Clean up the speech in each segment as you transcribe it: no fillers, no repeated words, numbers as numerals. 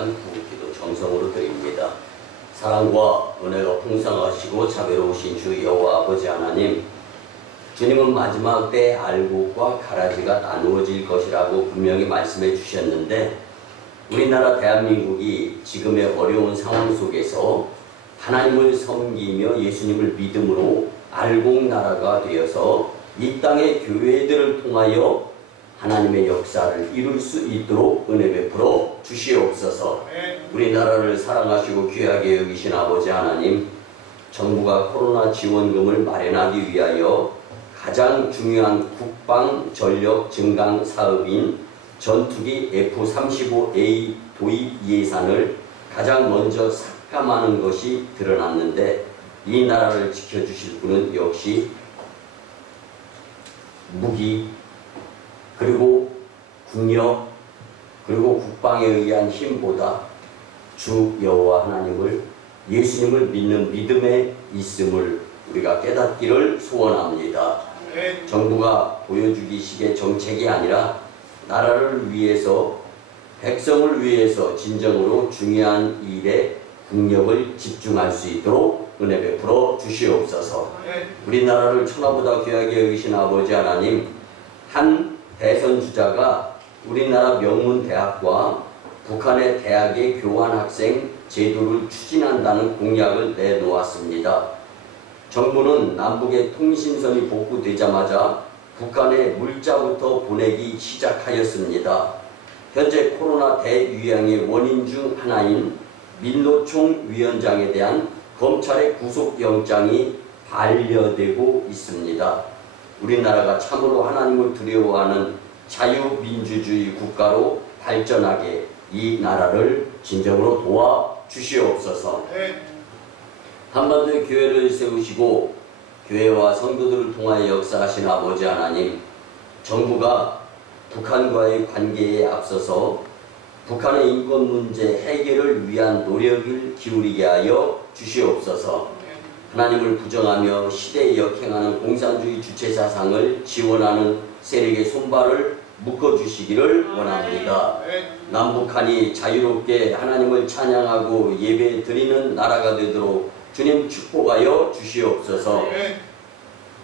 위한 구기도 정성으로 드립니다. 사랑과 은혜가 풍성하시고 자비로우신 주 여호와 아버지 하나님, 주님은 마지막 때 알곡과 가라지가 나누어질 것이라고 분명히 말씀해 주셨는데, 우리나라 대한민국이 지금의 어려운 상황 속에서 하나님을 섬기며 예수님을 믿음으로 알곡나라가 되어서 이 땅의 교회들을 통하여 하나님의 역사를 이룰 수 있도록 은혜 베풀어 주시옵소서. 우리나라를 사랑하시고 귀하게 여기신 아버지 하나님, 정부가 코로나 지원금을 마련하기 위하여 가장 중요한 국방 전력 증강 사업인 전투기 F-35A 도입 예산을 가장 먼저 삭감하는 것이 드러났는데, 이 나라를 지켜주실 분은 역시 무기, 그리고 국력, 그리고 국방에 의한 힘보다 주 여호와 하나님을, 예수님을 믿는 믿음에 있음을 우리가 깨닫기를 소원합니다. 정부가 보여주기식의 정책이 아니라 나라를 위해서, 백성을 위해서 진정으로 중요한 일에 국력을 집중할 수 있도록 은혜 베풀어 주시옵소서. 우리나라를 천하보다 귀하게 여기신 아버지 하나님, 한 대선 주자가 우리나라 명문대학과 북한의 대학의 교환학생 제도를 추진한다는 공약을 내놓았습니다. 정부는 남북의 통신선이 복구되자마자 북한에 물자부터 보내기 시작하였습니다. 현재 코로나 대유행의 원인 중 하나인 민노총 위원장에 대한 검찰의 구속영장이 반려되고 있습니다. 우리나라가 참으로 하나님을 두려워하는 자유민주주의 국가로 발전하게 이 나라를 진정으로 도와주시옵소서. 한반도의 교회를 세우시고 교회와 성도들을 통하여 역사하신 아버지 하나님, 정부가 북한과의 관계에 앞서서 북한의 인권 문제 해결을 위한 노력을 기울이게 하여 주시옵소서. 하나님을 부정하며 시대에 역행하는 공산주의 주체 사상을 지원하는 세력의 손발을 묶어주시기를 원합니다. 남북한이 자유롭게 하나님을 찬양하고 예배 드리는 나라가 되도록 주님 축복하여 주시옵소서.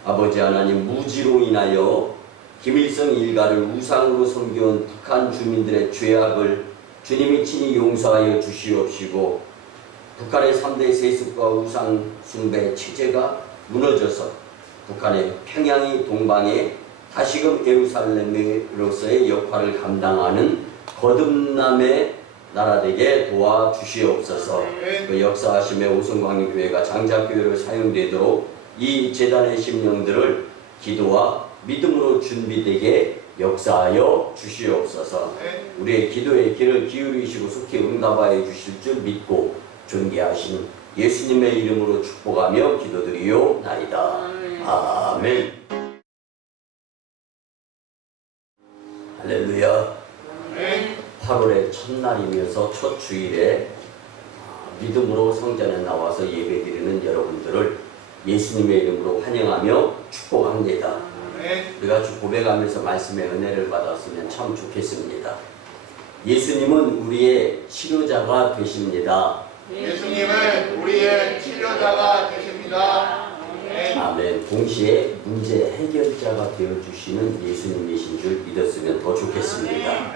아버지 하나님, 무지로 인하여 김일성 일가를 우상으로 섬겨온 북한 주민들의 죄악을 주님이 친히 용서하여 주시옵시고, 북한의 3대 세습과 우상 숭배 체제가 무너져서 북한의 평양이 동방에 다시금 예루살렘으로서의 역할을 감당하는 거듭남의 나라 되게 도와주시옵소서. 그 역사하심의 오성광리교회가 장자교회로 사용되도록 이 재단의 심령들을 기도와 믿음으로 준비되게 역사하여 주시옵소서. 우리의 기도의 귀를 기울이시고 속히 응답하여 주실 줄 믿고 존귀하신 예수님의 이름으로 축복하며 기도드리오나이다. 아멘. 할렐루야. 8월의 첫날이면서 첫 주일에 믿음으로 성전에 나와서 예배드리는 여러분들을 예수님의 이름으로 환영하며 축복합니다. 우리가 주 고백하면서 말씀의 은혜를 받았으면 참 좋겠습니다. 예수님은 우리의 치료자가 되십니다. 예수님은 우리의 치료자가 되십니다. 아멘. 동시에 문제 해결자가 되어주시는 예수님이신 줄 믿었으면 더 좋겠습니다.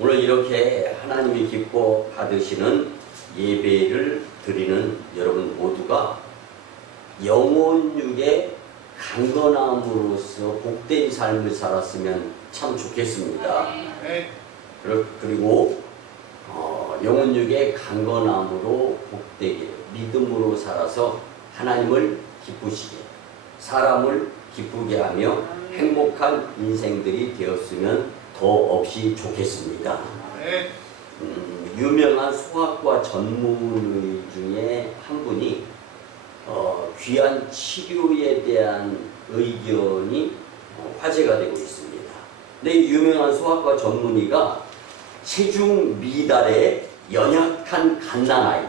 오늘 이렇게 하나님이 기뻐 받으시는 예배를 드리는 여러분 모두가 영혼육의 강건함으로써 복된 삶을 살았으면 참 좋겠습니다. 그리고 영혼육의 강건함으로 복되게 믿음으로 살아서 하나님을 기쁘시게, 사람을 기쁘게 하며 행복한 인생들이 되었으면 더 없이 좋겠습니다. 유명한 소아과 전문의 중에 한 분이 귀한 치료에 대한 의견이 화제가 되고 있습니다. 근데 이 유명한 소아과 전문의가 체중 미달의 연약한 갓난아이,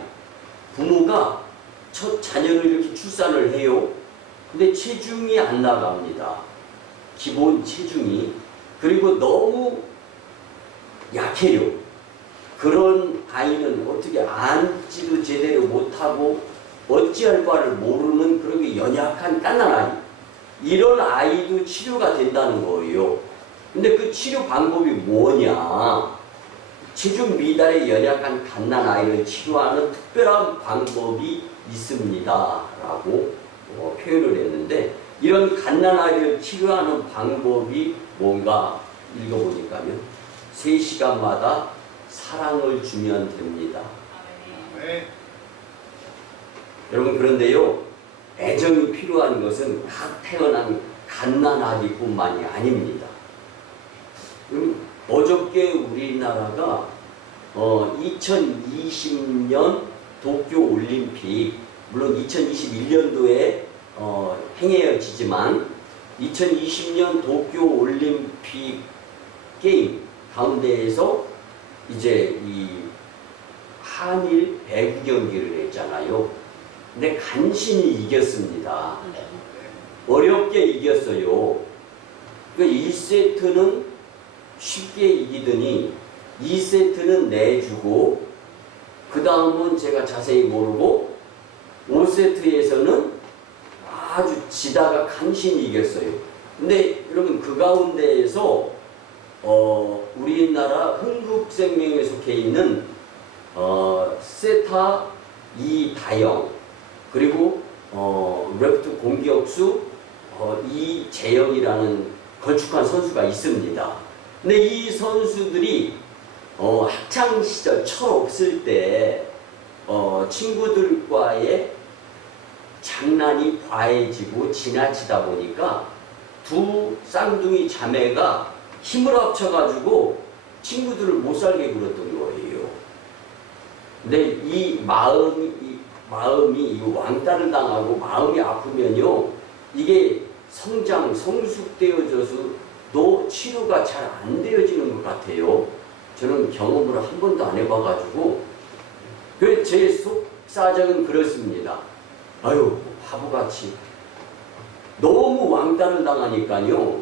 부모가 첫 자녀를 이렇게 출산을 해요. 근데 체중이 안 나갑니다. 기본 체중이. 그리고 너무 약해요. 그런 아이는 어떻게 앉지도 제대로 못하고 어찌할 바를 모르는 그렇게 연약한 깐난 아이, 이런 아이도 치료가 된다는 거예요. 근데 그 치료 방법이 뭐냐? 체중 미달에 연약한 갓난 아이를 치료하는 특별한 방법이 있습니다 라고 표현을 했는데, 이런 갓난 아이를 치료하는 방법이 뭔가 읽어보니까요, 3시간마다 사랑을 주면 됩니다. 네. 여러분, 그런데요, 애정이 필요한 것은 각 태어난 갓난아기뿐만이 아닙니다. 어저께 우리나라가 2020년 도쿄올림픽, 물론 2021년도에 행해지지만 2020년 도쿄올림픽 게임 가운데에서 이제 이 한일 배구 경기를 했잖아요. 근데 간신히 이겼습니다. 어렵게 이겼어요. 그러니까 1세트는 쉽게 이기더니 2세트는 내주고, 그 다음은 제가 자세히 모르고 5세트에서는 아주 지다가 간신히 이겼어요. 근데 여러분, 그 가운데에서 우리나라 흥국생명에 속해 있는 세타 이다영, 그리고 레프트 공격수 이재영이라는 걸쭉한 선수가 있습니다. 근데 이 선수들이 학창 시절 철없을 때 친구들과의 장난이 과해지고 지나치다 보니까 두 쌍둥이 자매가 힘을 합쳐가지고 친구들을 못 살게 굴었던 거예요. 근데 이 마음이 왕따를 당하고 마음이 아프면요, 이게 성숙되어져서도 치료가 잘 안 되어지는 것 같아요. 저는 경험을 한 번도 안 해봐가지고, 제 속사정은 그렇습니다. 아유, 바보같이 너무 왕따를 당하니까요,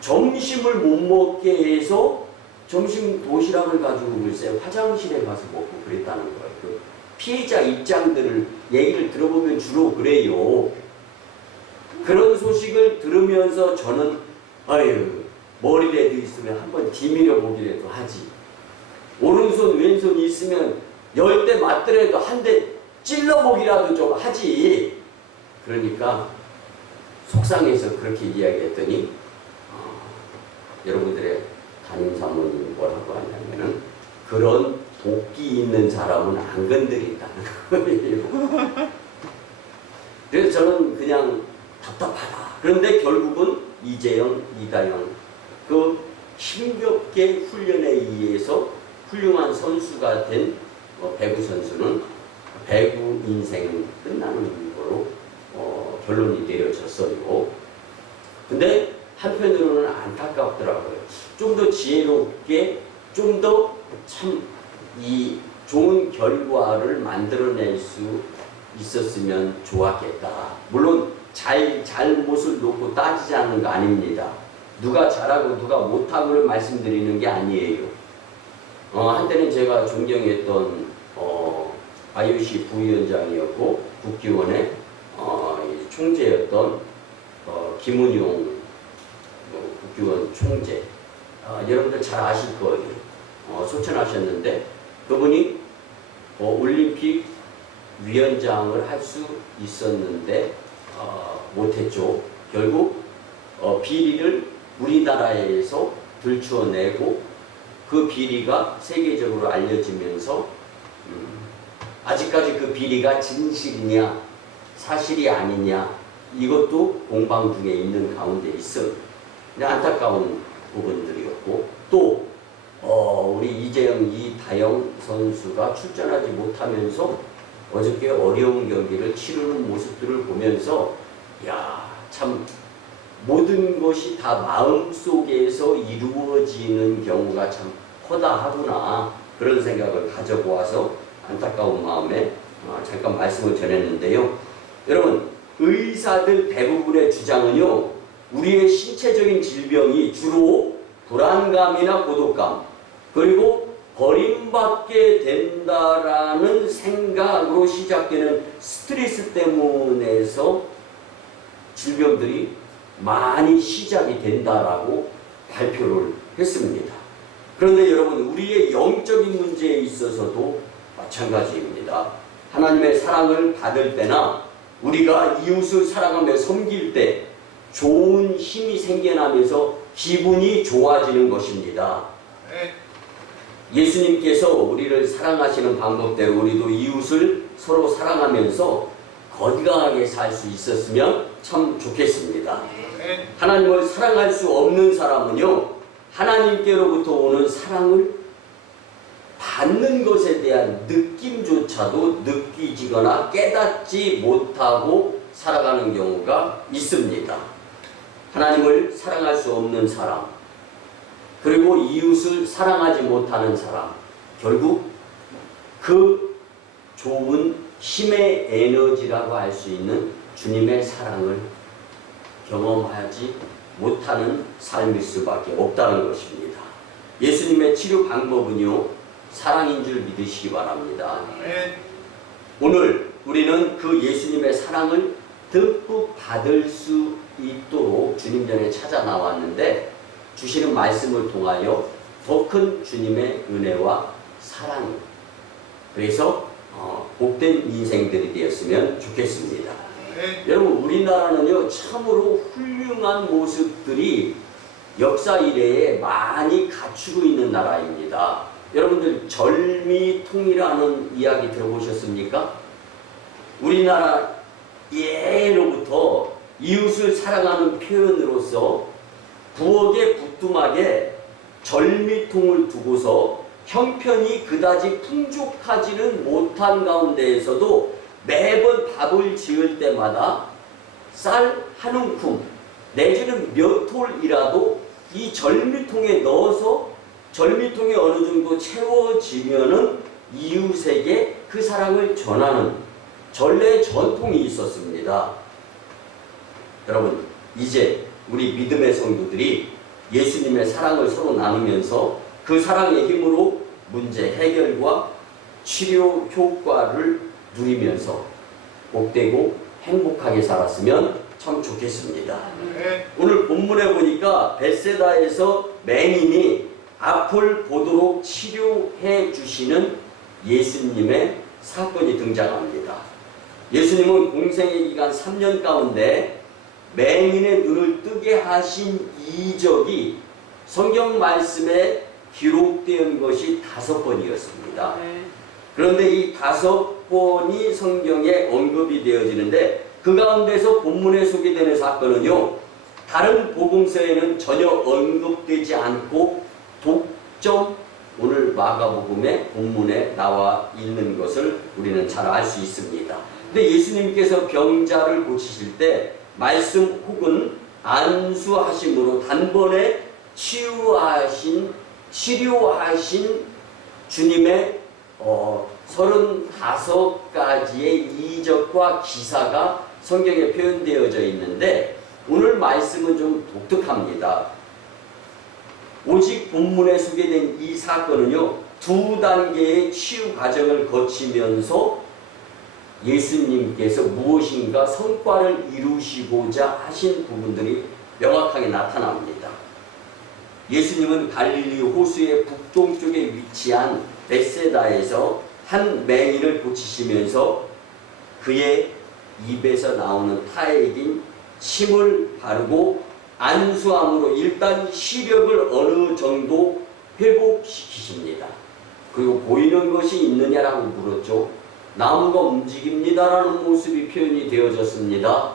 점심을 못 먹게 해서 점심 도시락을 가지고 글쎄 화장실에 가서 먹고 그랬다는 거예요. 그 피해자 입장들을 얘기를 들어보면 주로 그래요. 그런 소식을 들으면서 저는 아유, 머리라도 있으면 한번 뒤밀어 보기라도 하지. 오른손 왼손이 있으면 10대 맞더라도 한 대 찔러보기라도 좀 하지. 그러니까 속상해서 그렇게 이야기했더니 여러분들의 담임사모님이 뭐라고 하냐면은, 그런 도끼 있는 사람은 안 건드린다는 거예요. 그래서 저는 그냥 답답하다. 그런데 결국은 이재영, 이다영, 그 힘겹게 훈련에 의해서 훌륭한 선수가 된 배구 선수는 배구 인생은 끝나는 거로 결론이 내려졌어요. 근데 한편으로는 안타깝더라고요. 좀 더 지혜롭게, 좀 더 참 이 좋은 결과를 만들어낼 수 있었으면 좋았겠다. 물론 잘못을 놓고 따지자는 거 아닙니다. 누가 잘하고 누가 못하고를 말씀드리는 게 아니에요. 한때는 제가 존경했던 IOC 부위원장이었고 국기원의 총재였던 김은용 국기원 총재, 여러분들 잘 아실 거예요. 소천하셨는데 그분이 올림픽 위원장을 할 수 있었는데 못했죠. 결국 비리를 우리나라에서 들추어내고 그 비리가 세계적으로 알려지면서 아직까지 그 비리가 진실이냐 사실이 아니냐, 이것도 공방 중에 있는 가운데 있어요. 안타까운 부분들이었고, 또 우리 이재영, 이다영 선수가 출전하지 못하면서 어저께 어려운 경기를 치르는 모습들을 보면서 참 모든 것이 다 마음속에서 이루어지는 경우가 참 허다하구나, 그런 생각을 가져보아서 안타까운 마음에 잠깐 말씀을 전했는데요. 여러분, 의사들 대부분의 주장은요, 우리의 신체적인 질병이 주로 불안감이나 고독감, 그리고 버림받게 된다라는 생각으로 시작되는 스트레스 때문에서 질병들이 많이 시작이 된다라고 발표를 했습니다. 그런데 여러분, 우리의 영적인 문제에 있어서도 마찬가지입니다. 하나님의 사랑을 받을 때나 우리가 이웃을 사랑하며 섬길 때 좋은 힘이 생겨나면서 기분이 좋아지는 것입니다. 예수님께서 우리를 사랑하시는 방법대로 우리도 이웃을 서로 사랑하면서 건강하게 살 수 있었으면 참 좋겠습니다. 하나님을 사랑할 수 없는 사람은요, 하나님께로부터 오는 사랑을 받는 것에 대한 느낌조차도 느끼지거나 깨닫지 못하고 살아가는 경우가 있습니다. 하나님을 사랑할 수 없는 사람, 그리고 이웃을 사랑하지 못하는 사람, 결국 그 좋은 힘의 에너지라고 할 수 있는 주님의 사랑을 경험하지 못하는 삶일 수밖에 없다는 것입니다. 예수님의 치료 방법은요, 사랑인 줄 믿으시기 바랍니다. 오늘 우리는 그 예수님의 사랑을 듬뿍 받을 수 있도록 주님 전에 찾아 나왔는데, 주시는 말씀을 통하여 더 큰 주님의 은혜와 사랑, 그래서 복된 인생들이 되었으면 좋겠습니다. 여러분, 우리나라는요, 참으로 훌륭한 모습들이 역사 이래에 많이 갖추고 있는 나라입니다. 여러분들 절미통이라는 이야기 들어보셨습니까? 우리나라 예로부터 이웃을 사랑하는 표현으로서 부엌에 부뚜막에 절미통을 두고서 형편이 그다지 풍족하지는 못한 가운데에서도 매번 밥을 지을 때마다 쌀 한 움큼 내지는 몇 톨이라도 이 절미통에 넣어서 절미통이 어느 정도 채워지면은 이웃에게 그 사랑을 전하는 전례 전통이 있었습니다. 여러분, 이제 우리 믿음의 성도들이 예수님의 사랑을 서로 나누면서 그 사랑의 힘으로 문제 해결과 치료 효과를 누리면서 복되고 행복하게 살았으면 참 좋겠습니다. 오늘 본문에 보니까 벳세다에서 맹인이 앞을 보도록 치료해 주시는 예수님의 사건이 등장합니다. 예수님은 공생의 기간 3년 가운데 맹인의 눈을 뜨게 하신 이적이 성경 말씀에 기록된 것이 5번이었습니다. 그런데 이 5번이 성경에 언급이 되어지는데, 그 가운데서 본문에 소개되는 사건은요, 다른 복음서에는 전혀 언급되지 않고 독점 오늘 마가복음의 본문에 나와 있는 것을 우리는 잘 알 수 있습니다. 근데 예수님께서 병자를 고치실 때 말씀 혹은 안수하심으로 단번에 치료하신 주님의 35가지의 이적과 기사가 성경에 표현되어져 있는데, 오늘 말씀은 좀 독특합니다. 오직 본문에 소개된 이 사건은요, 2단계의 치유 과정을 거치면서 예수님께서 무엇인가 성과를 이루시고자 하신 부분들이 명확하게 나타납니다. 예수님은 갈릴리 호수의 북동쪽에 위치한 벳세다에서 한 맹인을 고치시면서 그의 입에서 나오는 타액인 침을 바르고 안수함으로 일단 시력을 어느 정도 회복시키십니다. 그리고 보이는 것이 있느냐라고 물었죠. 나무가 움직입니다라는 모습이 표현이 되어졌습니다.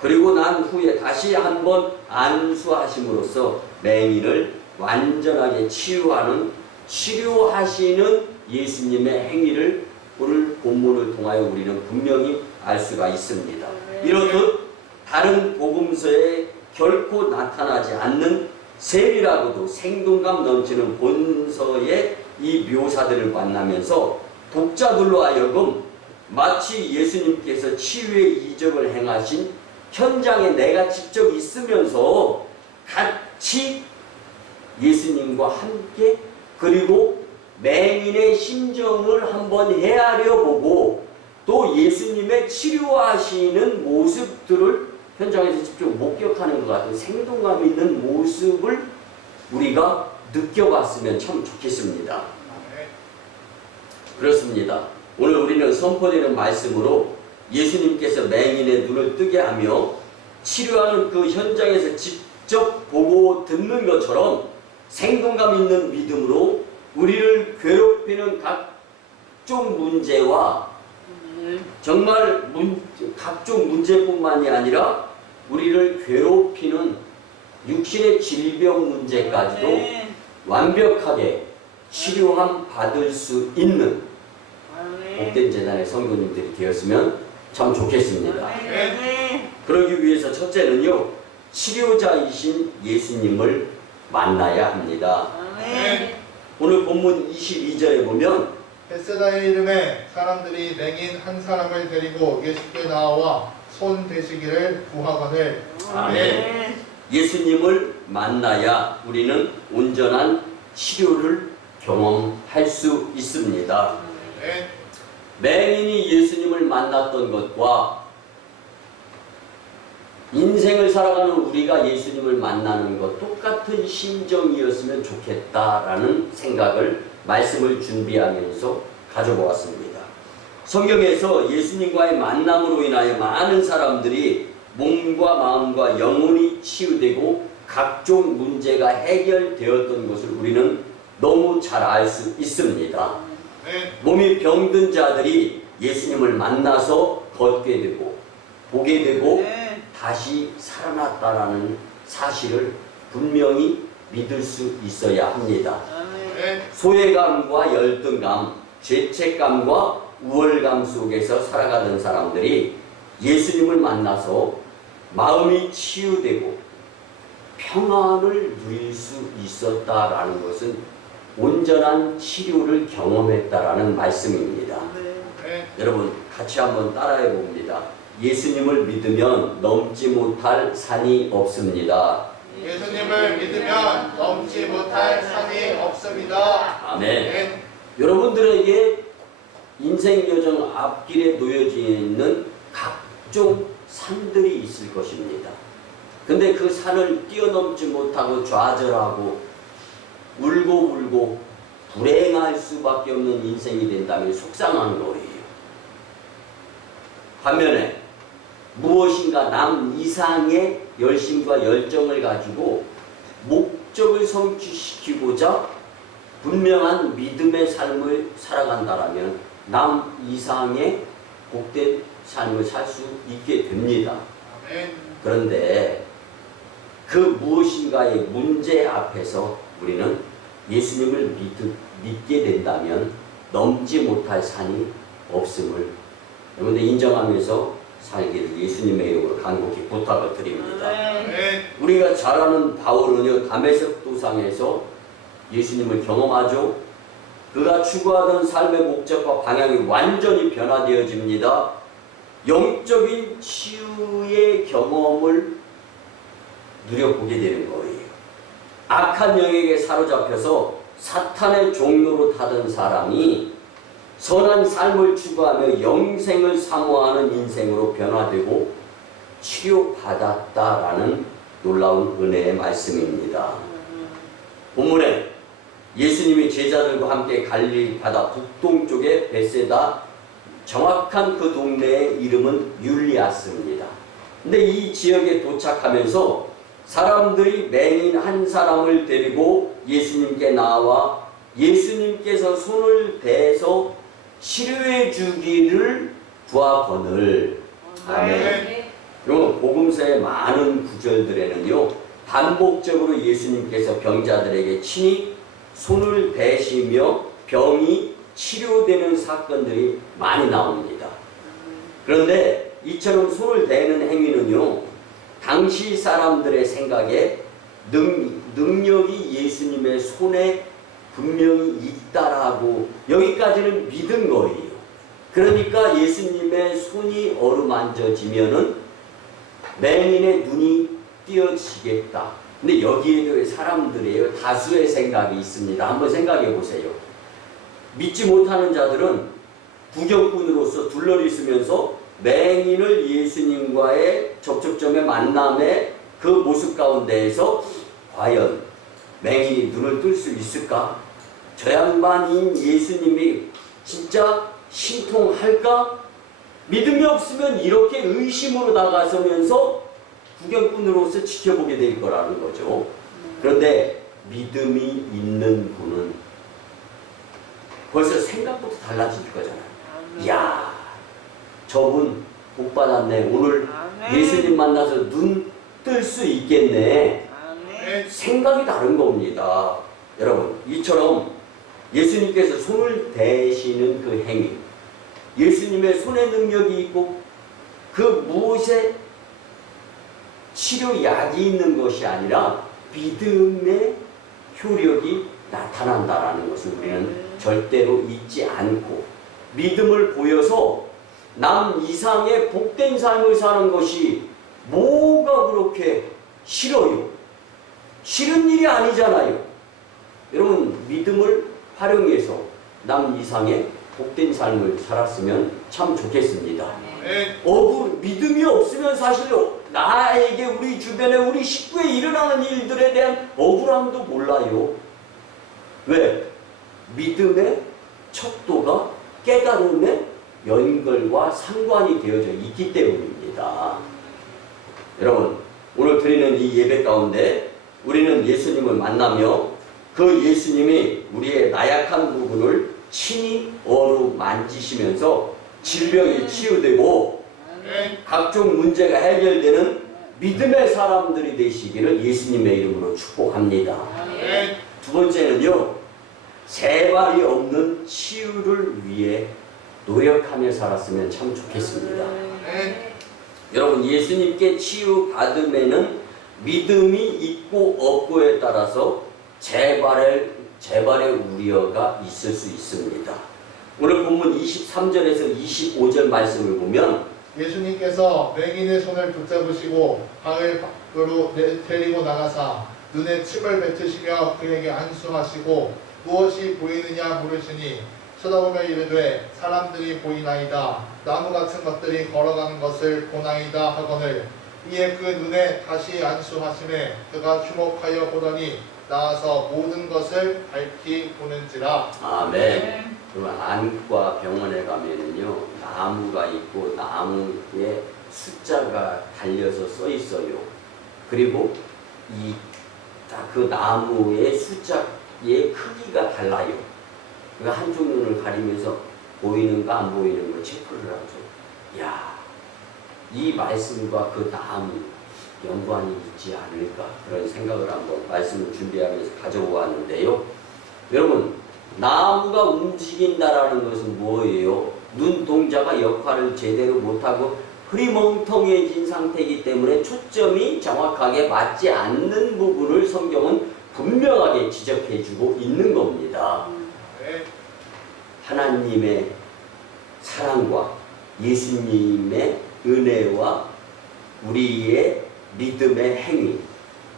그리고 난 후에 다시 한번 안수하심으로써 맹인을 완전하게 치료하시는 예수님의 행위를 오늘 본문을 통하여 우리는 분명히 알 수가 있습니다. 이렇듯 다른 복음서에 결코 나타나지 않는 세밀하고도 생동감 넘치는 본서의 이 묘사들을 만나면서 독자들로 하여금 마치 예수님께서 치유의 이적을 행하신 현장에 내가 직접 있으면서 같이 예수님과 함께, 그리고 맹인의 심정을 한번 헤아려 보고 또 예수님의 치료하시는 모습들을 현장에서 직접 목격하는 것 같은 생동감 있는 모습을 우리가 느껴봤으면 참 좋겠습니다. 그렇습니다. 오늘 우리는 선포되는 말씀으로 예수님께서 맹인의 눈을 뜨게 하며 치료하는 그 현장에서 직접 보고 듣는 것처럼 생동감 있는 믿음으로 우리를 괴롭히는 각종 문제와 정말 각종 문제뿐만이 아니라 우리를 괴롭히는 육신의 질병 문제까지도 완벽하게 치료함 받을 수 있는 복된 재단의 성도님들이 되었으면 참 좋겠습니다. 그러기 위해서 첫째는요, 치료자이신 예수님을 만나야 합니다. 오늘 본문 22절에 보면 벳세다의 이름에 사람들이 맹인 한 사람을 데리고 예수께 나와 손 대시기를 구하거늘. 아멘. 예수님을 만나야 우리는 온전한 치료를 경험할 수 있습니다. 맹인이 예수님을 만났던 것과 인생을 살아가는 우리가 예수님을 만나는 것 똑같은 심정이었으면 좋겠다라는 생각을 말씀을 준비하면서 가져보았습니다. 성경에서 예수님과의 만남으로 인하여 많은 사람들이 몸과 마음과 영혼이 치유되고 각종 문제가 해결되었던 것을 우리는 너무 잘 알 수 있습니다. 몸이 병든 자들이 예수님을 만나서 걷게 되고 보게 되고 다시 살아났다라는 사실을 분명히 믿을 수 있어야 합니다. 소외감과 열등감, 죄책감과 우월감 속에서 살아가던 사람들이 예수님을 만나서 마음이 치유되고 평안을 누릴 수 있었다라는 것은 온전한 치료를 경험했다라는 말씀입니다. 여러분 같이 한번 따라해 봅니다. 예수님을 믿으면 넘지 못할 산이 없습니다. 예수님을 믿으면 넘지 못할 산이 없습니다. 아멘. 여러분들에게 인생 여정 앞길에 놓여져 있는 각종 산들이 있을 것입니다. 근데 그 산을 뛰어넘지 못하고 좌절하고 울고 불행할 수밖에 없는 인생이 된다면 속상한 거예요. 반면에 무엇인가 남 이상의 열심과 열정을 가지고 목적을 성취시키고자 분명한 믿음의 삶을 살아간다라면 남 이상의 복된 삶을 살 수 있게 됩니다. 그런데 그 무엇인가의 문제 앞에서 우리는 예수님을 믿게 된다면 넘지 못할 산이 없음을 여러분들 인정하면서 살기를 예수님의 이름으로 간곡히 부탁을 드립니다. 우리가 잘 아는 바울은요, 다메섹 도상에서 예수님을 경험하죠. 그가 추구하던 삶의 목적과 방향이 완전히 변화되어집니다. 영적인 치유의 경험을 누려보게 되는 거예요. 악한 영에게 사로잡혀서 사탄의 종로로 타던 사람이 선한 삶을 추구하며 영생을 사모하는 인생으로 변화되고 치료받았다라는 놀라운 은혜의 말씀입니다. 본문에 예수님이 제자들과 함께 갈릴리 바다 북동쪽의 벳세다, 정확한 그 동네의 이름은 율리아스입니다. 근데 이 지역에 도착하면서 사람들이 맹인 한 사람을 데리고 예수님께 나와 예수님께서 손을 대서 치료해 주기를 구하거늘. 아멘. 여러분 복음서의 많은 구절들에는요, 반복적으로 예수님께서 병자들에게 친히 손을 대시며 병이 치료되는 사건들이 많이 나옵니다. 그런데 이처럼 손을 대는 행위는요, 당시 사람들의 생각에 능력이 예수님의 손에 분명히 있다라고 여기까지는 믿은 거예요. 그러니까 예수님의 손이 어루만져지면은 맹인의 눈이 띄어지겠다. 근데 여기에도 사람들의 다수의 생각이 있습니다. 한번 생각해 보세요. 믿지 못하는 자들은 구경꾼으로서 둘러있으면서 맹인을 예수님과의 접촉점의 만남의 그 모습 가운데에서 과연 맹인이 눈을 뜰 수 있을까? 저 양반인 예수님이 진짜 신통할까? 믿음이 없으면 이렇게 의심으로 나가서면서 구경꾼으로서 지켜보게 될 거라는 거죠. 그런데 믿음이 있는 분은 벌써 생각부터 달라질 거잖아요. 이야, 저분 복 받았네. 오늘 예수님 만나서 눈 뜰 수 있겠네. 생각이 다른 겁니다. 여러분, 이처럼 예수님께서 손을 대시는 그 행위, 예수님의 손의 능력이 있고 그 무엇에 치료약이 있는 것이 아니라 믿음의 효력이 나타난다라는 것을 우리는 절대로 잊지 않고 믿음을 보여서 남 이상의 복된 삶을 사는 것이 뭐가 그렇게 싫어요? 싫은 일이 아니잖아요. 여러분, 믿음을 활용해서 남 이상의 복된 삶을 살았으면 참 좋겠습니다. 믿음이 없으면 사실 나에게, 우리 주변에, 우리 식구에 일어나는 일들에 대한 억울함도 몰라요. 왜? 믿음의 척도가 깨달음의 연결과 상관이 되어져 있기 때문입니다. 여러분, 오늘 드리는 이 예배 가운데 우리는 예수님을 만나며 그 예수님이 우리의 나약한 부분을 친히 어루만지시면서 질병이 치유되고 각종 문제가 해결되는 믿음의 사람들이 되시기를 예수님의 이름으로 축복합니다. 두 번째는요, 재발이 없는 치유를 위해 노력하며 살았으면 참 좋겠습니다. 여러분, 예수님께 치유받음에는 믿음이 있고 없고에 따라서 재발의 우려가 있을 수 있습니다. 오늘 본문 23절에서 25절 말씀을 보면 예수님께서 맹인의 손을 붙잡으시고 방을 밖으로 데리고 나가사 눈에 침을 뱉으시며 그에게 안수하시고 무엇이 보이느냐 물으시니 쳐다보며 이르되 사람들이 보이나이다. 나무 같은 것들이 걸어가는 것을 보나이다 하거늘 이에 그 눈에 다시 안수하심에 그가 주목하여 보더니 나와서 모든 것을 밝히 보는지라. 아멘. 그러면 안과 병원에 가면은요, 나무가 있고 나무에 숫자가 달려서 써 있어요. 그리고 그 나무의 숫자의 크기가 달라요. 그러니까 한쪽 눈을 가리면서 보이는가 안 보이는 걸 체크를 하죠. 이야, 이 말씀과 그 나무 연관이 있지 않을까, 그런 생각을 한번 말씀을 준비하면서 가져보았는데요. 여러분, 나무가 움직인다라는 것은 뭐예요? 눈동자가 역할을 제대로 못하고 흐리멍텅해진 상태이기 때문에 초점이 정확하게 맞지 않는 부분을 성경은 분명하게 지적해주고 있는 겁니다. 하나님의 사랑과 예수님의 은혜와 우리의 믿음의 행위,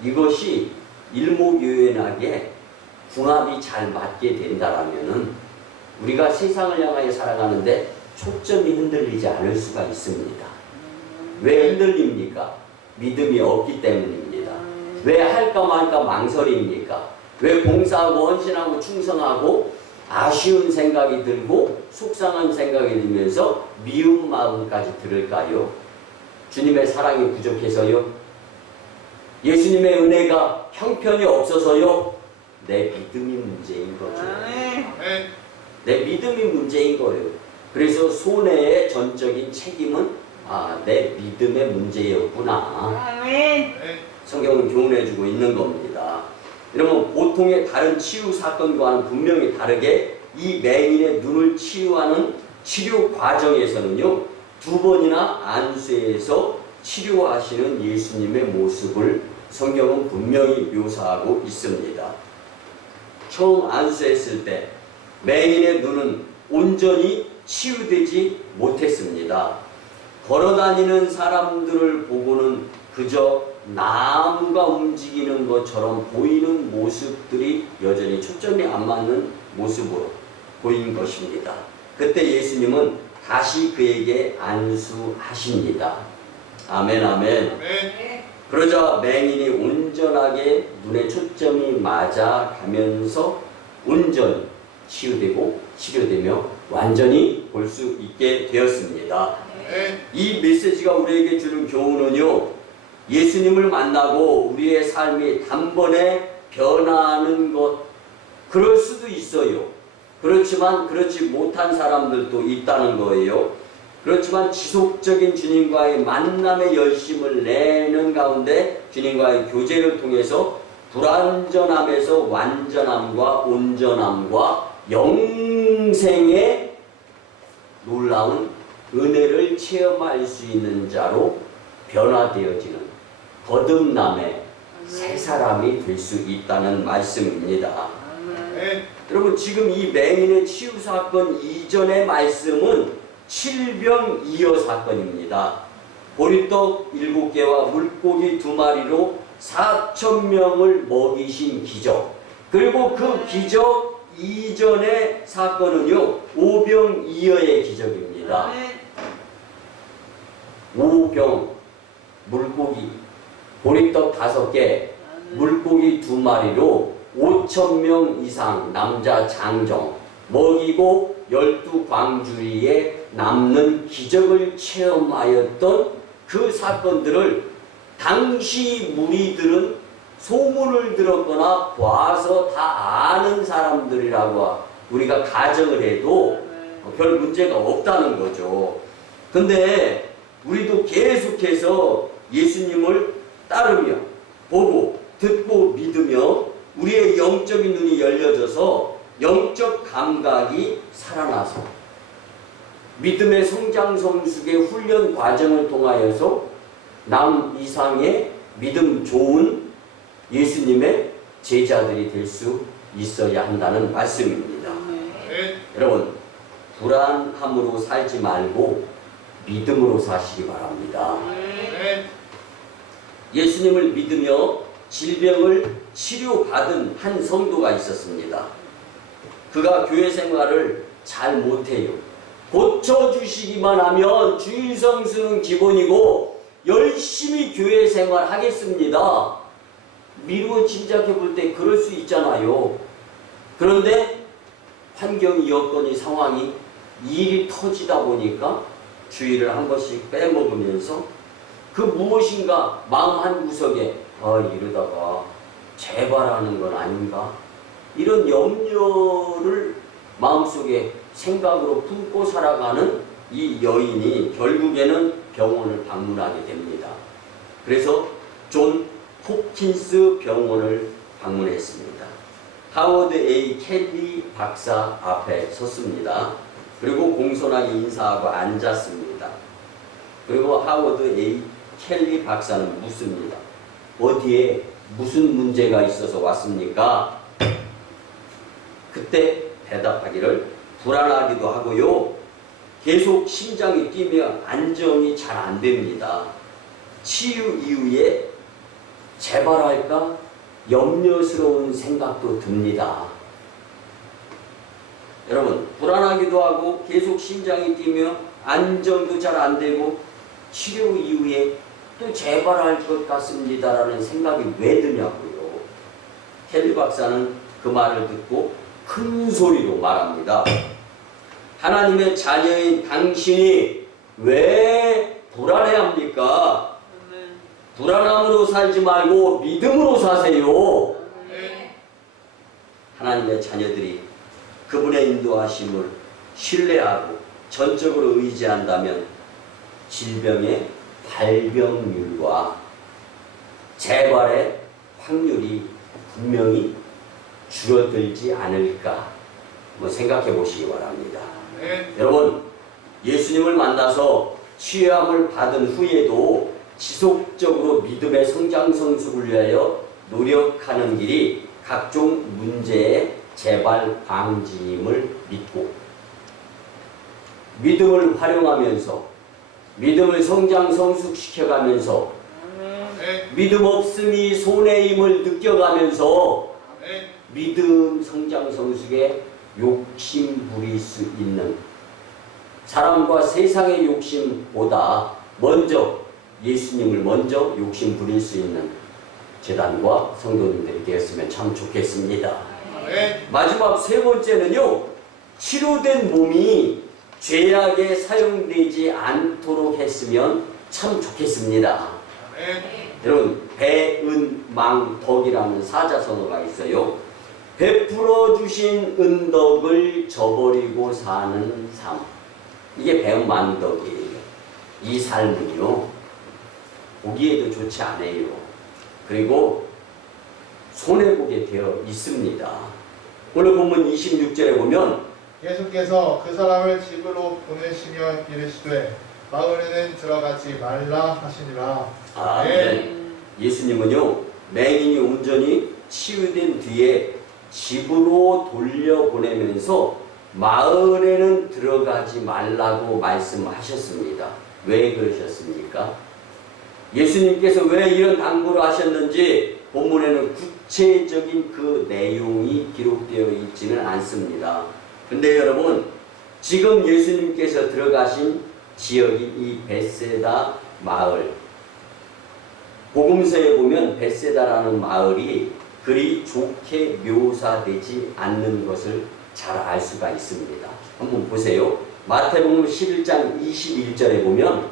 이것이 일목요연하게 궁합이 잘 맞게 된다라면은 우리가 세상을 향하여 살아가는데 초점이 흔들리지 않을 수가 있습니다. 왜 흔들립니까? 믿음이 없기 때문입니다. 왜 할까 말까 망설입니까? 왜 봉사하고 헌신하고 충성하고 아쉬운 생각이 들고 속상한 생각이 들면서 미운 마음까지 들을까요? 주님의 사랑이 부족해서요? 예수님의 은혜가 형편이 없어서요? 내 믿음이 문제인 거죠. 내 믿음이 문제인 거예요. 그래서 손해의 전적인 책임은 내 믿음의 문제였구나. 성경은 교훈해주고 있는 겁니다. 여러분, 보통의 다른 치유 사건과는 분명히 다르게 이 맹인의 눈을 치유하는 치료 과정에서는요, 2번이나 안수해서 치료하시는 예수님의 모습을 성경은 분명히 묘사하고 있습니다. 처음 안수했을 때 맹인의 눈은 온전히 치유되지 못했습니다. 걸어다니는 사람들을 보고는 그저 나무가 움직이는 것처럼 보이는 모습들이 여전히 초점이 안 맞는 모습으로 보인 것입니다. 그때 예수님은 다시 그에게 안수하십니다. 아멘, 아멘. 아멘. 그러자 맹인이 온전하게 눈에 초점이 맞아가면서 온전히 치료되며 완전히 볼 수 있게 되었습니다. 아멘. 이 메시지가 우리에게 주는 교훈은요, 예수님을 만나고 우리의 삶이 단번에 변화하는 것, 그럴 수도 있어요. 그렇지만 그렇지 못한 사람들도 있다는 거예요. 그렇지만 지속적인 주님과의 만남의 열심을 내는 가운데 주님과의 교제를 통해서 불완전함에서 완전함과 온전함과 영생의 놀라운 은혜를 체험할 수 있는 자로 변화되어지는 거듭남의 새 사람이 될 수 있다는 말씀입니다. 아멘. 여러분, 지금 이 맹인의 치유 사건 이전의 말씀은 칠병이어 사건입니다. 보리떡 7개와 물고기 2마리로 4,000명을 먹이신 기적, 그리고 그 기적 이전의 사건은요, 오병이어의 기적입니다. 오병, 물고기, 보리떡 5개, 물고기 2마리로 5,000명 이상 남자 장정 먹이고 12광주리에 남는 기적을 체험하였던 그 사건들을 당시 무리들은 소문을 들었거나 봐서 다 아는 사람들이라고 우리가 가정을 해도 별 문제가 없다는 거죠. 근데 우리도 계속해서 예수님을 따르며 보고 듣고 믿으며 우리의 영적인 눈이 열려져서 영적 감각이 살아나서 믿음의 성장 성숙의 훈련 과정을 통하여서 남 이상의 믿음 좋은 예수님의 제자들이 될 수 있어야 한다는 말씀입니다. 아멘. 여러분, 불안함으로 살지 말고 믿음으로 사시기 바랍니다. 아멘. 예수님을 믿으며 질병을 치료받은 한 성도가 있었습니다. 그가 교회 생활을 잘 못해요. 고쳐주시기만 하면 주일 성수는 기본이고 열심히 교회 생활 하겠습니다. 미루어 짐작해 볼 때 그럴 수 있잖아요. 그런데 환경이, 여건이, 상황이, 일이 터지다 보니까 주일을 한 번씩 빼먹으면서 그 무엇인가 마음 한 구석에 이러다가 재발하는 건 아닌가? 이런 염려를 마음속에 생각으로 품고 살아가는 이 여인이 결국에는 병원을 방문하게 됩니다. 그래서 존 홉킨스 병원을 방문했습니다. 하워드 A. 켈리 박사 앞에 섰습니다. 그리고 공손하게 인사하고 앉았습니다. 그리고 하워드 A. 켈리 박사는 묻습니다. 어디에 무슨 문제가 있어서 왔습니까? 그때 대답하기를 불안하기도 하고요. 계속 심장이 뛰며 안정이 잘 안 됩니다. 치유 이후에 재발할까 염려스러운 생각도 듭니다. 여러분, 불안하기도 하고 계속 심장이 뛰며 안정도 잘 안 되고 치료 이후에 또 재발할 것 같습니다라는 생각이 왜 드냐고요. 켈리 박사는 그 말을 듣고 큰 소리로 말합니다. 하나님의 자녀인 당신이 왜 불안해합니까? 불안함으로 살지 말고 믿음으로 사세요. 하나님의 자녀들이 그분의 인도하심을 신뢰하고 전적으로 의지한다면 질병의 발병률과 재발의 확률이 분명히 줄어들지 않을까 생각해 보시기 바랍니다. 여러분, 예수님을 만나서 치유함을 받은 후에도 지속적으로 믿음의 성장 성숙을 위하여 노력하는 길이 각종 문제의 재발 방지임을 믿고 믿음을 활용하면서 믿음을 성장 성숙시켜가면서 믿음 없음이 손해임을 느껴가면서 믿음 성장 성숙의 욕심 부릴 수 있는 사람과 세상의 욕심보다 먼저 예수님을 먼저 욕심 부릴 수 있는 제단과 성도님들이 되었으면 참 좋겠습니다. 아멘. 마지막 세 번째는요, 치료된 몸이 죄악에 사용되지 않도록 했으면 참 좋겠습니다. 아멘. 여러분, 배은망덕이라는 사자성어가 있어요. 베풀어 주신 은덕을 저버리고 사는 삶. 이게 배은망덕이에요. 이 삶은요, 보기에도 좋지 않아요. 그리고 손해보게 되어 있습니다. 오늘 본문 26절에 보면 예수께서 그 사람을 집으로 보내시며 이르시되 마을에는 들어가지 말라 하시니라. 아멘. 예수님은요, 맹인이 온전히 치유된 뒤에 집으로 돌려보내면서 마을에는 들어가지 말라고 말씀하셨습니다. 왜 그러셨습니까? 예수님께서 왜 이런 당부를 하셨는지 본문에는 구체적인 그 내용이 기록되어 있지는 않습니다. 근데 여러분, 지금 예수님께서 들어가신 지역이 이 벳세다 마을, 복음서에 보면 벳세다라는 마을이 그리 좋게 묘사되지 않는 것을 잘 알 수가 있습니다. 한번 보세요. 마태복음 11장 21절에 보면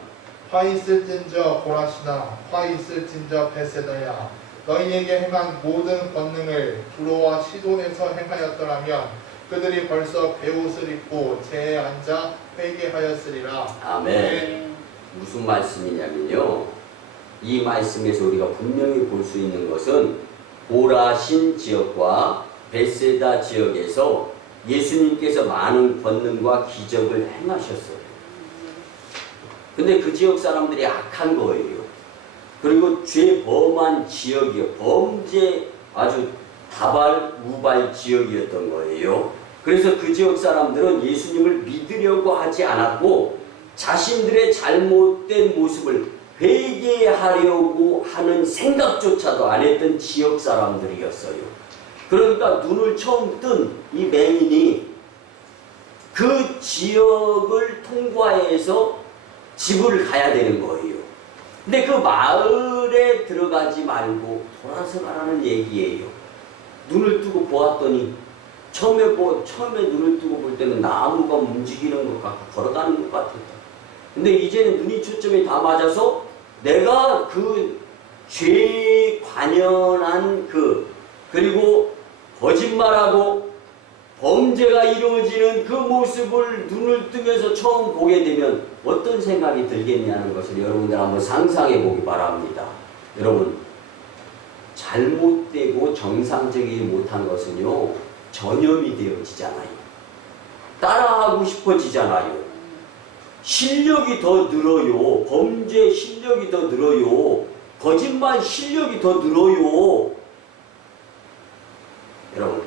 화 있을진저 고라시나 화 있을진저 베세다야 너희에게 행한 모든 권능을 두로와 시돈에서 행하였더라면 그들이 벌써 베옷을 입고 재에 앉아 회개하였으리라. 아멘. 무슨 말씀이냐면요, 이 말씀에서 우리가 분명히 볼 수 있는 것은 고라신 지역과 벳세다 지역에서 예수님께서 많은 권능과 기적을 행하셨어요. 근데 그 지역 사람들이 악한 거예요. 그리고 죄범한 지역이요, 범죄 아주 다발 우발 지역이었던 거예요. 그래서 그 지역 사람들은 예수님을 믿으려고 하지 않았고 자신들의 잘못된 모습을 회개하려고 하는 생각조차도 안 했던 지역 사람들이었어요. 그러니까 눈을 처음 뜬 이 맹인이 그 지역을 통과해서 집을 가야 되는 거예요. 근데 그 마을에 들어가지 말고 돌아서 가라는 얘기예요. 눈을 뜨고 보았더니 처음에 눈을 뜨고 볼 때는 나무가 움직이는 것 같고 걸어가는 것 같았다. 근데 이제는 눈이 초점이 다 맞아서 내가 그 죄 관연한 그리고 거짓말하고 범죄가 이루어지는 그 모습을 눈을 뜨면서 처음 보게 되면 어떤 생각이 들겠냐는 것을 여러분들 한번 상상해 보기 바랍니다. 여러분, 잘못되고 정상적이지 못한 것은요, 전염이 되어지잖아요. 따라하고 싶어지잖아요. 실력이 더 늘어요. 범죄 실력이 더 늘어요. 거짓말 실력이 더 늘어요. 여러분,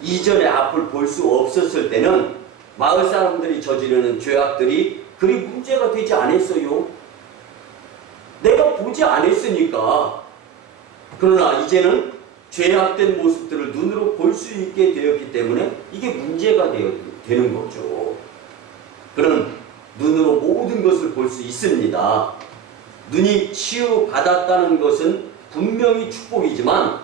이전에 앞을 볼 수 없었을 때는 마을 사람들이 저지르는 죄악들이 그리 문제가 되지 않았어요. 내가 보지 않았으니까. 그러나 이제는 죄악된 모습들을 눈으로 볼 수 있게 되었기 때문에 이게 문제가 되는 거죠. 그런 눈으로 모든 것을 볼 수 있습니다. 눈이 치유받았다는 것은 분명히 축복이지만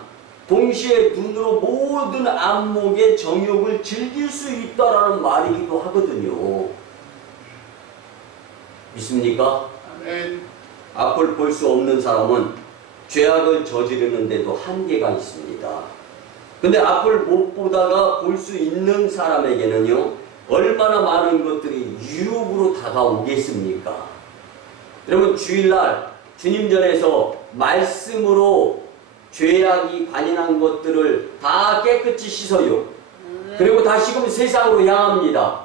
동시에 눈으로 모든 안목의 정욕을 즐길 수 있다라는 말이기도 하거든요. 믿습니까? 아멘. 앞을 볼 수 없는 사람은 죄악을 저지르는데도 한계가 있습니다. 근데 앞을 못 보다가 볼 수 있는 사람에게는요, 얼마나 많은 것들이 유혹으로 다가오겠습니까? 여러분, 주일날 주님 전에서 말씀으로 죄악이 관인한 것들을 다 깨끗이 씻어요. 그리고 다시금 세상으로 향합니다.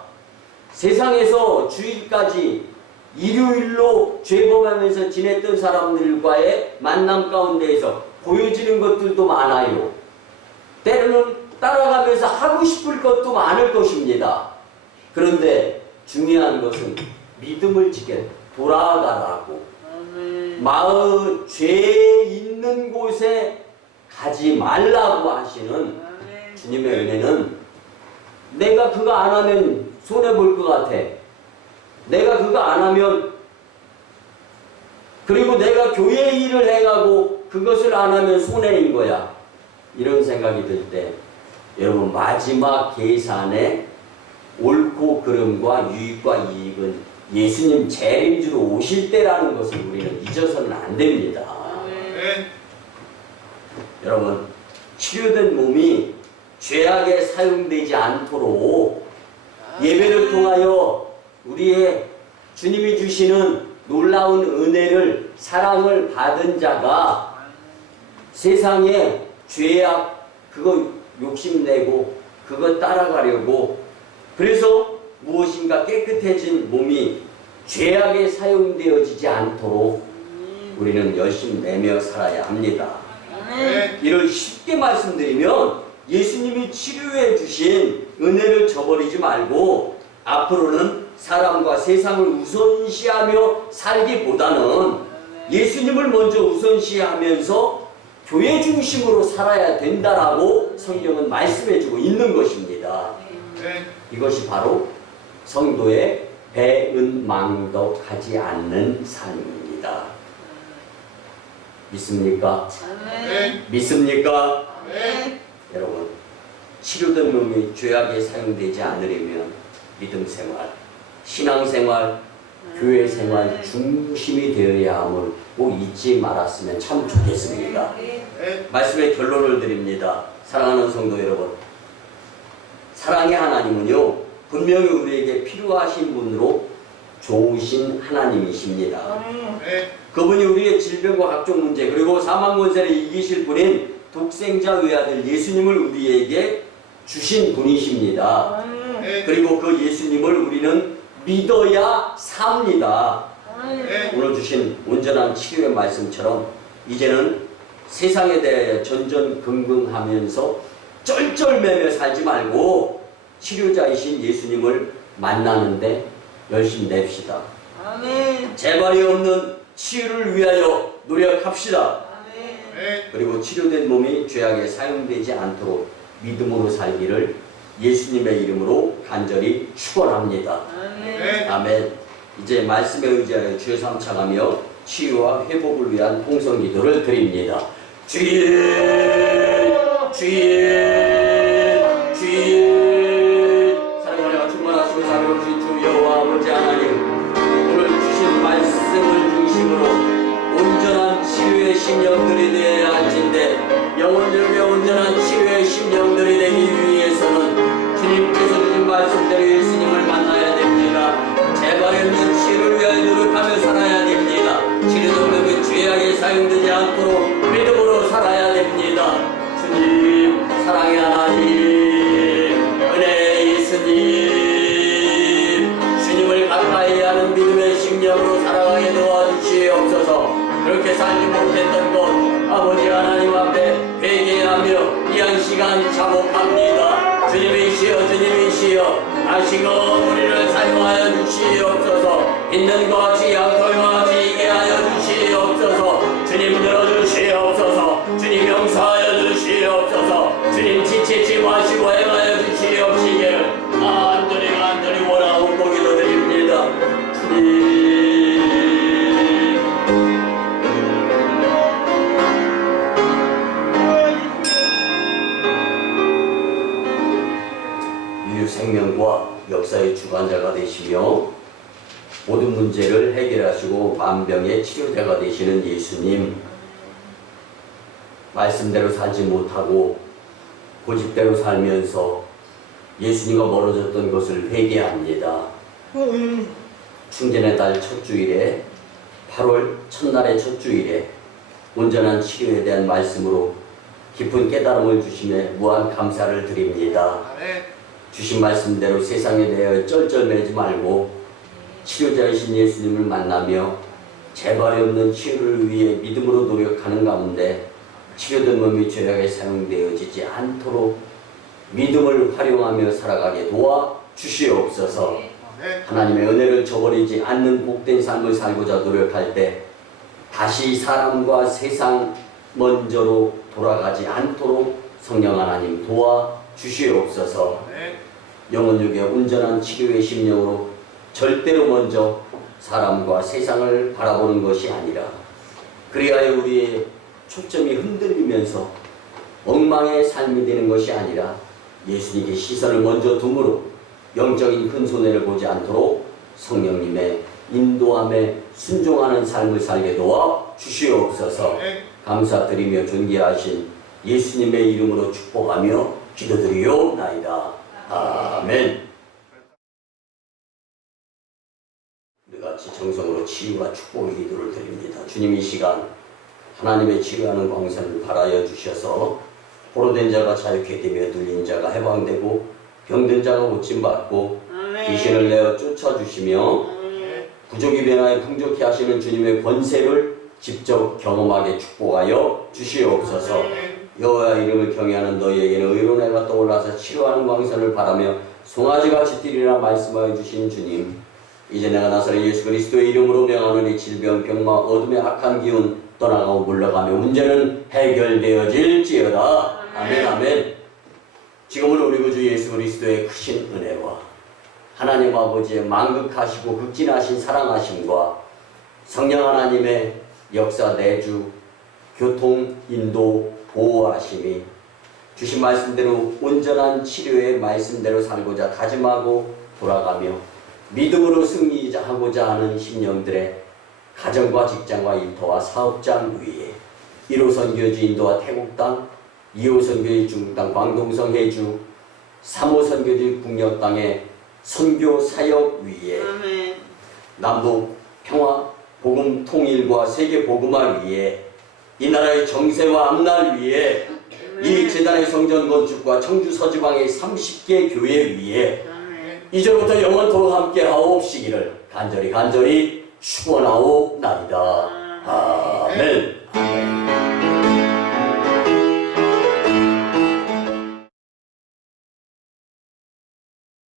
세상에서 주일까지 일요일로 죄범하면서 지냈던 사람들과의 만남 가운데에서 보여지는 것들도 많아요. 때로는 따라가면서 하고 싶을 것도 많을 것입니다. 그런데 중요한 것은 믿음을 지켜 돌아가라고. 마을 죄 있는 곳에 가지 말라고 하시는 주님의 은혜는 내가 그거 안 하면 손해볼 것 같아. 내가 그거 안 하면, 그리고 내가 교회 일을 행하고 그것을 안 하면 손해인 거야. 이런 생각이 들 때, 여러분, 마지막 계산에 옳고 그름과 유익과 이익은 예수님 재림주로 오실 때라는 것을 우리는 잊어서는 안 됩니다. 여러분, 치료된 몸이 죄악에 사용되지 않도록 예배를 통하여 우리의 주님이 주시는 놀라운 은혜를, 사랑을 받은 자가 세상에 죄악 그거 욕심내고 그거 따라가려고, 그래서 무엇인가 깨끗해진 몸이 죄악에 사용되어지지 않도록 우리는 열심히 내며 살아야 합니다. 이를 쉽게 말씀드리면 예수님이 치료해 주신 은혜를 저버리지 말고 앞으로는 사람과 세상을 우선시하며 살기보다는 예수님을 먼저 우선시하면서 교회 중심으로 살아야 된다라고 성경은 말씀해주고 있는 것입니다. 이것이 바로 성도의 배은망덕하지 않는 삶입니다. 믿습니까? 믿습니까? 여러분, 치료된 몸이 죄악에 사용되지 않으려면 믿음 생활, 신앙 생활, 교회 생활 중심이 되어야 함을 꼭 잊지 말았으면 참 좋겠습니다. 말씀의 결론을 드립니다. 사랑하는 성도 여러분, 사랑의 하나님은요, 분명히 우리에게 필요하신 분으로 좋으신 하나님이십니다. 그분이 우리의 질병과 각종 문제, 그리고 사망 권세를 이기실 분인 독생자 외아들 예수님을 우리에게 주신 분이십니다. 그리고 그 예수님을 우리는 믿어야 삽니다. 오늘 주신 온전한 치료의 말씀처럼 이제는 세상에 대해 전전긍긍하면서 쩔쩔매며 살지 말고 치료자이신 예수님을 만나는데 열심히 냅시다. 재발이 없는 치유를 위하여 노력합시다. 그리고 치료된 몸이 죄악에 사용되지 않도록 믿음으로 살기를 예수님의 이름으로 간절히 축원합니다. 아멘. 이제 말씀에 의지하여 주의 삼창하며 치유와 회복을 위한 통성 기도를 드립니다. 주의 사랑하여 충만하시고 자비로우신 주 여호와 아버지 하나님, 오늘 주신 말씀을 중심으로 온전한 치유의 심령들이 되어야 할진대, 영혼들과 온전한 치유의 심령들이 되기 위해서는 주님께서 주신 말씀대로 예수님을 만나야 됩니다. 재발 없는 치유를 위하여 노력하며 살아야 됩니다. 치료된 몸이 죄악에 사용되지 않도록 믿음으로 살아야 됩니다. 주님, 사랑의 하나님, 은혜의 예수님, 주님을 가까이 하는 믿음의 심령으로 살아가게 도와주시옵소서. 그렇게 살지 못했던 것 아버지 하나님 앞에 회개하며 이 한 시간 자복합니다. 주님이시여 주님이시여, 다시금 우리를 사용하여 주시옵소서. 있는 것 같이 양털과 같이 있게 하여 주시옵소서. 주님 들어주시옵소서. 주님 용서하여 주시옵소서. 주님 지치지 마시고 행하여 주시옵시기를 간절히 원하고 보기도 드립니다. 주님, 생명과 역사의 주관자가 되시며 모든 문제를 해결하시고 만병의 치료자가 되시는 예수님, 말씀대로 살지 못하고 고집대로 살면서 예수님과 멀어졌던 것을 회개합니다. 충전의 달 첫 주일에, 8월 첫날의 첫 주일에 온전한 치료에 대한 말씀으로 깊은 깨달음을 주심에 무한 감사를 드립니다. 주신 말씀대로 세상에 대하여 쩔쩔매지 말고 치료자이신 예수님을 만나며 재발이 없는 치유를 위해 믿음으로 노력하는 가운데 치료된 몸이 죄악에 사용되어지지 않도록 믿음을 활용하며 살아가게 도와 주시옵소서. 하나님의 은혜를 저버리지 않는 복된 삶을 살고자 노력할 때 다시 사람과 세상 먼저로 돌아가지 않도록 성령 하나님 도와 주시옵소서. 영혼육의 온전한 치료의 심령으로 절대로 먼저 사람과 세상을 바라보는 것이 아니라 그리하여 우리의 초점이 흔들리면서 엉망의 삶이 되는 것이 아니라 예수님께 시선을 먼저 둠으로 영적인 큰 손해를 보지 않도록 성령님의 인도함에 순종하는 삶을 살게 도와 주시옵소서. 감사드리며 존귀하신 예수님의 이름으로 축복하며 기도드리옵나이다. 아멘. 우리 같이 정성으로 치유와 축복의 기도를 드립니다. 주님, 이 시간 하나님의 치료하는 광선을 발하여 주셔서 포로된 자가 자유케 되며 눌린 자가 해방되고 병든 자가 고침받고 귀신을 내어 쫓아주시며 부족이 변화에 풍족케 하시는 주님의 권세를 직접 경험하게 축복하여 주시옵소서. 여호와의 이름을 경외하는 너희에게는 의로운 해가 떠올라서 치료하는 광선을 바라며 송아지같이 뛰리라 말씀하여 주신 주님, 이제 내가 나사렛 예수 그리스도의 이름으로 명하노니 질병, 병마, 어둠의 악한 기운 떠나가고 물러가며 문제는 해결되어질지어다. 아멘. 아멘. 지금은 우리 구주 예수 그리스도의 크신 은혜와 하나님 아버지의 만극하시고 극진하신 사랑하심과 성령 하나님의 역사 내주 교통 인도 보호하심이 주신 말씀대로 온전한 치료의 말씀대로 살고자 다짐하고 돌아가며 믿음으로 승리하고자 하는 심령들의 가정과 직장과 일터와 사업장 위에 1호 선교지 인도와 태국 땅, 2호 선교지 중국 땅, 광동성 해주, 3호 선교지 북녘 땅의 선교 사역 위에 남북 평화, 복음 통일과 세계 복음화 위에 이 나라의 정세와 앞날 위에 이 재단의 성전 건축과 청주 서지방의 30개 교회 위에 이제부터 영원토록 함께 하옵시기를 간절히 축원하옵나이다. 아멘.